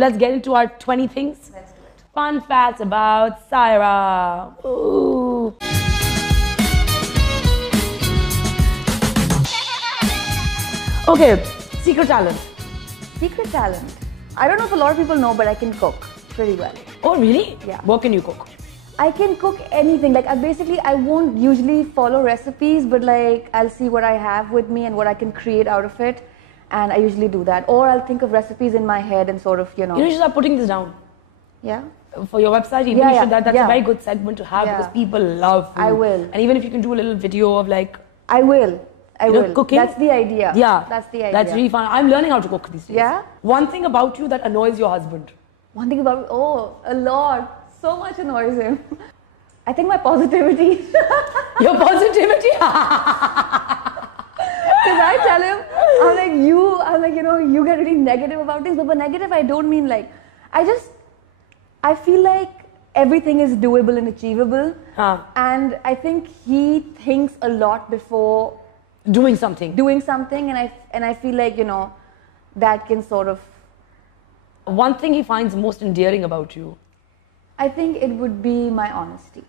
Let's get into our 20 things. Let's do it. Fun facts about Syra. Ooh. Okay, secret talent. Secret talent. I don't know if a lot of people know, but I can cook pretty well. Oh, really? Yeah. What can you cook? I can cook anything. Like I won't usually follow recipes, but like I'll see what I have with me and what I can create out of it, and I usually do that. Or I'll think of recipes in my head and sort of, you know. You should start putting this down. Yeah. For your website, even Yeah, you should, yeah, that's yeah. a very good segment to have because people love food. I will. And even if you can do a little video of like... I will. I will. Cooking. That's the idea. Yeah. That's the idea. That's really fun. I'm learning how to cook these days. Yeah? One thing about you that annoys your husband. One thing about, a lot. So much annoys him. I think my positivity. Your positivity? Because I tell him, I'm like, you know, you get really negative about things. But by negative, I don't mean like, I feel like everything is doable and achievable. And I think he thinks a lot before doing something. And I feel like, you know, that can sort of... One thing he finds most endearing about you? I think it would be my honesty.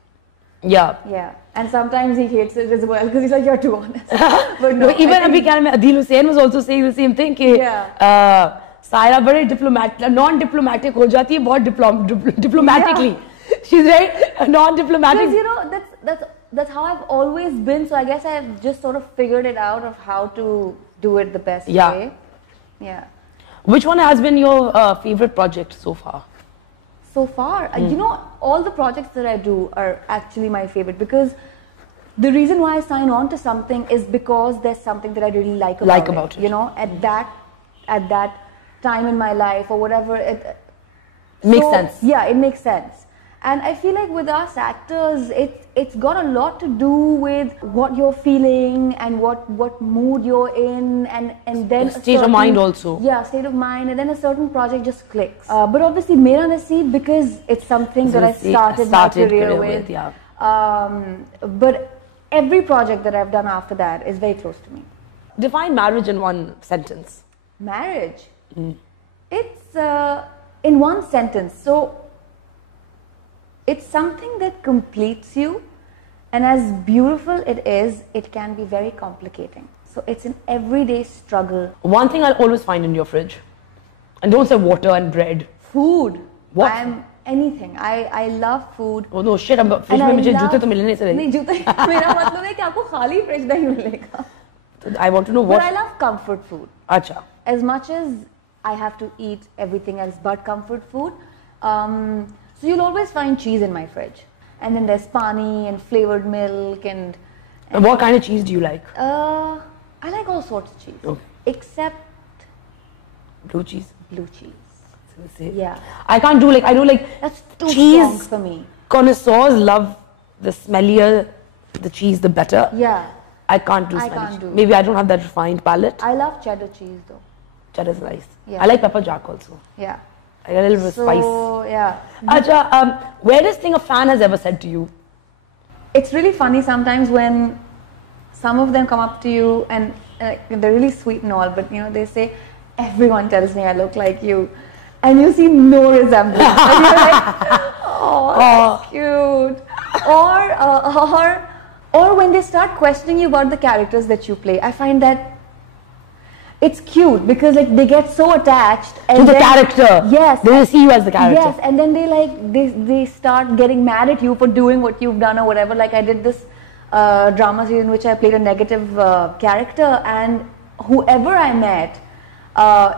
Yeah. Yeah. And sometimes he hates it as well because he's like, you're too honest. But no, even Adil Hussain was also saying the same thing. Syra very diplomatic, non-diplomatic ho jati hai, bahut diplomatically. Yeah. She's very non-diplomatic. Because, you know, that's how I've always been. So I guess I've just sort of figured it out of how to do it the best way. Yeah. Which one has been your favorite project so far? So far, you know, all the projects that I do are actually my favorite because the reason why I sign on to something is because there's something that I really like about it. You know, at that time in my life or whatever, it makes sense. Yeah, it makes sense. And I feel like with us actors, it's got a lot to do with what you're feeling and what mood you're in, and then state of mind also. Yeah, state of mind, and then a certain project just clicks. But obviously, Mera Naseeb, because it's something that I started my career with. Yeah. But every project that I've done after that is very close to me. Define marriage in one sentence. Marriage? It's in one sentence. So it's something that completes you, and as beautiful it is, it can be very complicating. So it's an everyday struggle. One thing I'll always find in your fridge, and don't say water and bread. Food. What? Anything. I love food. Oh no, shit, fridge mein mujhe joote to milne se rahe. Nahi, joote. Mera matlab hai ki aapko khali fridge nahi milega. I want to know what. But I love comfort food. Acha. As much as I have to eat everything else but comfort food, so you'll always find cheese in my fridge. And then there's pani and flavored milk and what kind of cheese do you like? I like all sorts of cheese. Okay. Except blue cheese. Blue cheese. Yeah. I can't do like, I know like that's too cheese strong for me. Connoisseurs love the smellier the cheese, the better. Yeah. I can't do smelly cheese. Maybe I don't have that refined palate. I love cheddar cheese though. Cheddar is nice. Yeah. I like pepper jack also. Yeah. I got a little bit of spice. So, yeah. Acha, weirdest thing a fan has ever said to you? It's really funny sometimes when some of them come up to you and they're really sweet and all, but you know, they say, everyone tells me I look like you. And you see no resemblance. And you're like, oh, that's cute. Or when they start questioning you about the characters that you play, I find that it's cute because like they get so attached to the character. Yes. They see you as the character. Yes, and then they start getting mad at you for doing what you've done or whatever. Like I did this drama series in which I played a negative character, and whoever I met,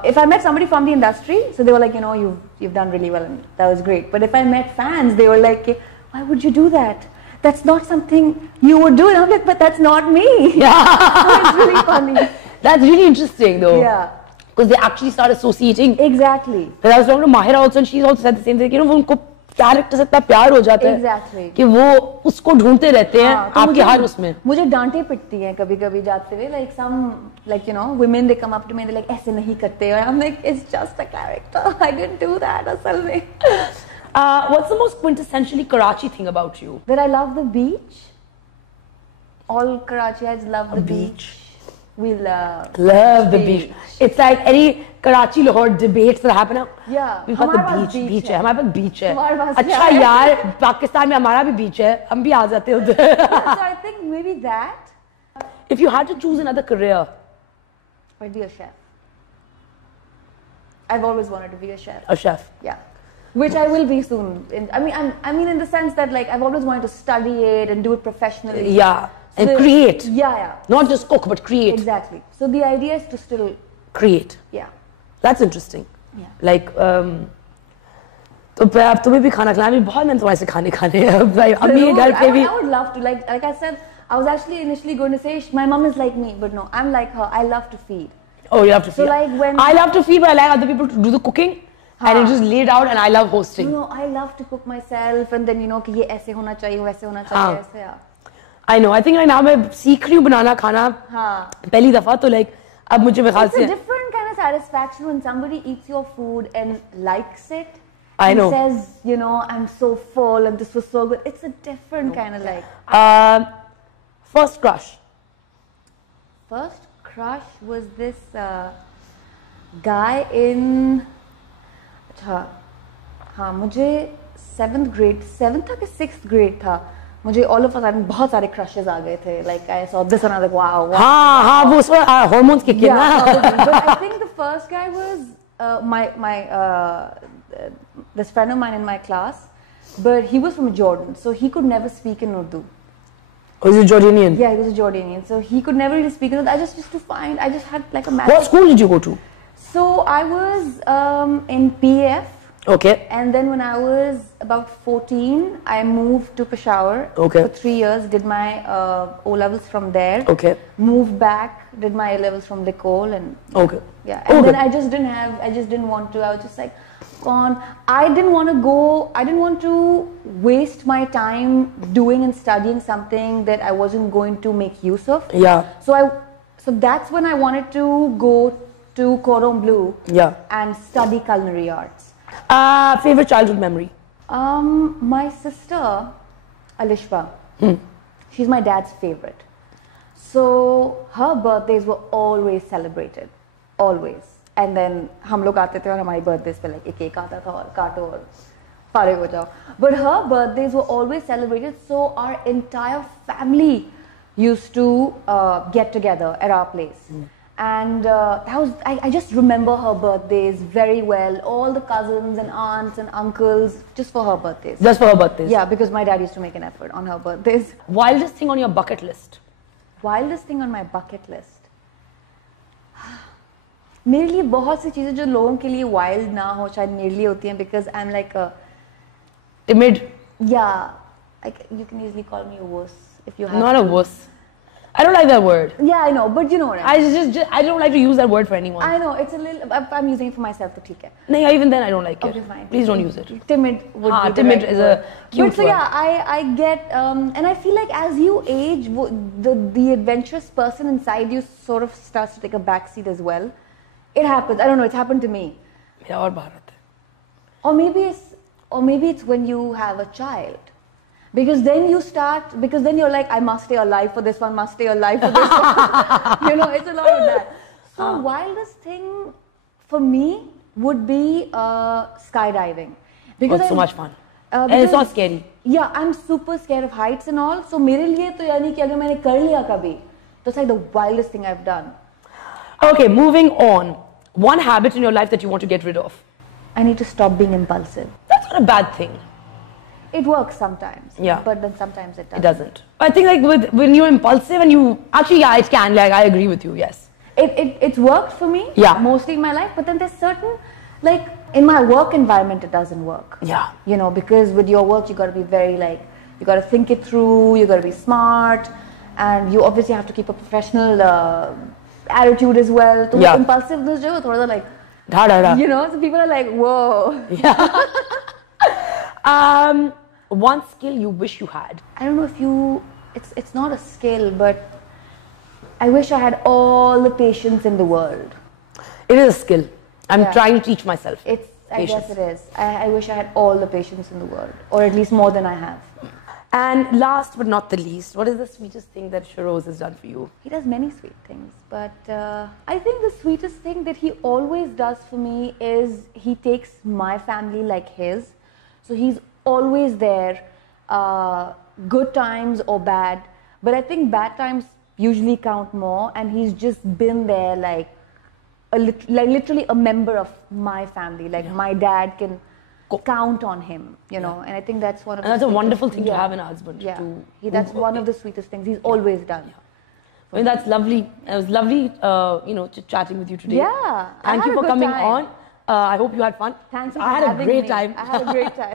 if I met somebody from the industry, so they were like, you know, you've done really well and that was great. But if I met fans, they were like, why would you do that? That's not something you would do. And I'm like, but that's not me. Yeah. So it's really funny. That's really interesting though. Yeah. Because they actually start associating. Exactly. Because I was talking to Mahira also, and she's also said the same thing. You know, उनको character से इतना प्यार हो जाता है. Exactly. कि वो उसको ढूंढते रहते हैं आपके हर उसमें. मुझे डांटे पिटती हैं कभी-कभी जाते हुए. Like some, like you know, women they come up to me and they're like ऐसे नहीं करते. And I'm like, it's just a character. I didn't do that असल में. What's the most quintessentially Karachi thing about you? That I love the beach. All Karachiites love the beach. We love the beach. It's like any Karachi Lahore debates that happen now. Yeah. We've got the beach है. हमारे पास beach है. अच्छा यार पाकिस्तान में हमारा भी beach है. हम भी आ जाते हैं उधर. So I think maybe that. If you had to choose another career, I'd be a chef. I've always wanted to be a chef. A chef. Yeah. Which I will be soon. I mean, in the sense that like I've always wanted to study it and do it professionally. Yeah. And create. Yeah. Not just cook, but create. Exactly. So the idea is to still create. Yeah. That's interesting. Yeah. Like, तो अब तुम्हें भी खाना खिलाना भी बहुत मैंने तुम्हारे से खाने हैं. अम्मी घर पे भी. I would love to. Like I said, I was actually initially going to say my mom is like me, but no, I'm like her. I love to feed. Oh, you love to feed. So like when I love to feed, but I like other people to do the cooking. And it just laid out, and I love hosting. No, I love to cook myself, and then कि ये ऐसे होना चाहिए, वैसे होना चाहिए, ऐसे यार. I know. I think right now मैं सीख रही हूँ बनाना खाना. पहली दफा तो like अब मुझे ख्याल से. It's a different kind of satisfaction when somebody eats your food and likes it. I know. And says, you know, I'm so full and this was so good. It's a different kind of like. First crush. First crush was this guy in. हाँ मुझे 7th grade 7th था कि 6th grade था मुझे all of a sudden बहुत सारे crushes आ गए थे like I saw this and I was like wow हाँ वो उसमें hormones kick in ना but I think the first guy was this friend of mine in my class but he was from Jordan so he could never speak in Urdu. Oh, he's a Jordanian? Yeah, he was a Jordanian so he could never really speak in Urdu. I just used to find I just had like a What school did you go to? So I was in PF. Okay. And then when I was about 14, I moved to Peshawar for 3 years. Did my O levels from there. Okay. Moved back. Did my A levels from Nicole and. Okay. Yeah. And then I just didn't want to. I was just like, gone. I didn't want to go. I didn't want to waste my time doing and studying something that I wasn't going to make use of. Yeah. So that's when I wanted to go to Cordon Bleu and study culinary arts. Favorite childhood memory? My sister, Alishba, she's my dad's favorite. So her birthdays were always celebrated, always. And then हम लोग आते थे और हमारी birthdays पे like एक cake आता था और काटो और फारिग हो जाओ. But her birthdays were always celebrated, so our entire family used to get together at our place. And I just remember her birthdays very well. All the cousins and aunts and uncles, just for her birthdays. Just for her birthdays? Yeah, because my dad used to make an effort on her birthdays. Wildest thing on your bucket list? Wildest thing on my bucket list? मेरे लिए बहुत सी चीजें जो लोगों के लिए wild ना हो शायद मेरे लिए होती हैं because I'm like a timid. Yeah, like you can easily call me a wuss if you have. Not a wuss. I don't like that word. Yeah, I know, but you know what I mean. I don't like to use that word for anyone. I know, it's a little. I'm using it for myself, so ठीक है. No, even then I don't like it. Okay, fine. Please don't use it. Timid would be timid right is a cute word. So yeah, I get, and I feel like as you age, the adventurous person inside you sort of starts to take a backseat as well. It happens. I don't know. It's happened to me. Yeah, और बाहर होता है. Or maybe it's when you have a child. Because then you're like, I must stay alive for this one, must stay alive for this one. You know, it's a lot of that. So wildest thing for me would be skydiving. Because it's so much fun. And it's not scary. Yeah, I'm super scared of heights and all. So मेरे लिए तो यानी कि अगर मैंने कर लिया कभी, that's like the wildest thing I've done. Okay, moving on. One habit in your life that you want to get rid of? I need to stop being impulsive. That's not a bad thing. It works sometimes, but then sometimes it doesn't. It doesn't. I think like when you're impulsive and you actually it can. Like I agree with you. Yes. It's worked for me. Yeah. Mostly in my life, but then there's certain like in my work environment it doesn't work. Yeah. You know, because with your work you got to be very like you got to think it through. You got to be smart, and you obviously have to keep a professional attitude as well. So impulsiveness, jo thoda like. You know, so people are like, whoa. Yeah. One skill you wish you had? I don't know if it's not a skill, but I wish I had all the patience in the world. It is a skill. I'm trying to teach myself. I guess it is. I wish I had all the patience in the world, or at least more than I have. And last but not the least, what is the sweetest thing that Shiroz has done for you? He does many sweet things, but I think the sweetest thing that he always does for me is he takes my family like his. So he's always there, good times or bad. But I think bad times usually count more, and he's just been there like literally a member of my family. Like my dad can count on him, you know, and I think that's one of that's a wonderful thing to have in a husband. Yeah, that's one of the sweetest things he's always done. I mean, that's lovely. It was lovely, you know, chatting with you today. Yeah, Thank you for coming on. I hope you had fun. Thanks. I had a great time. I had a great time.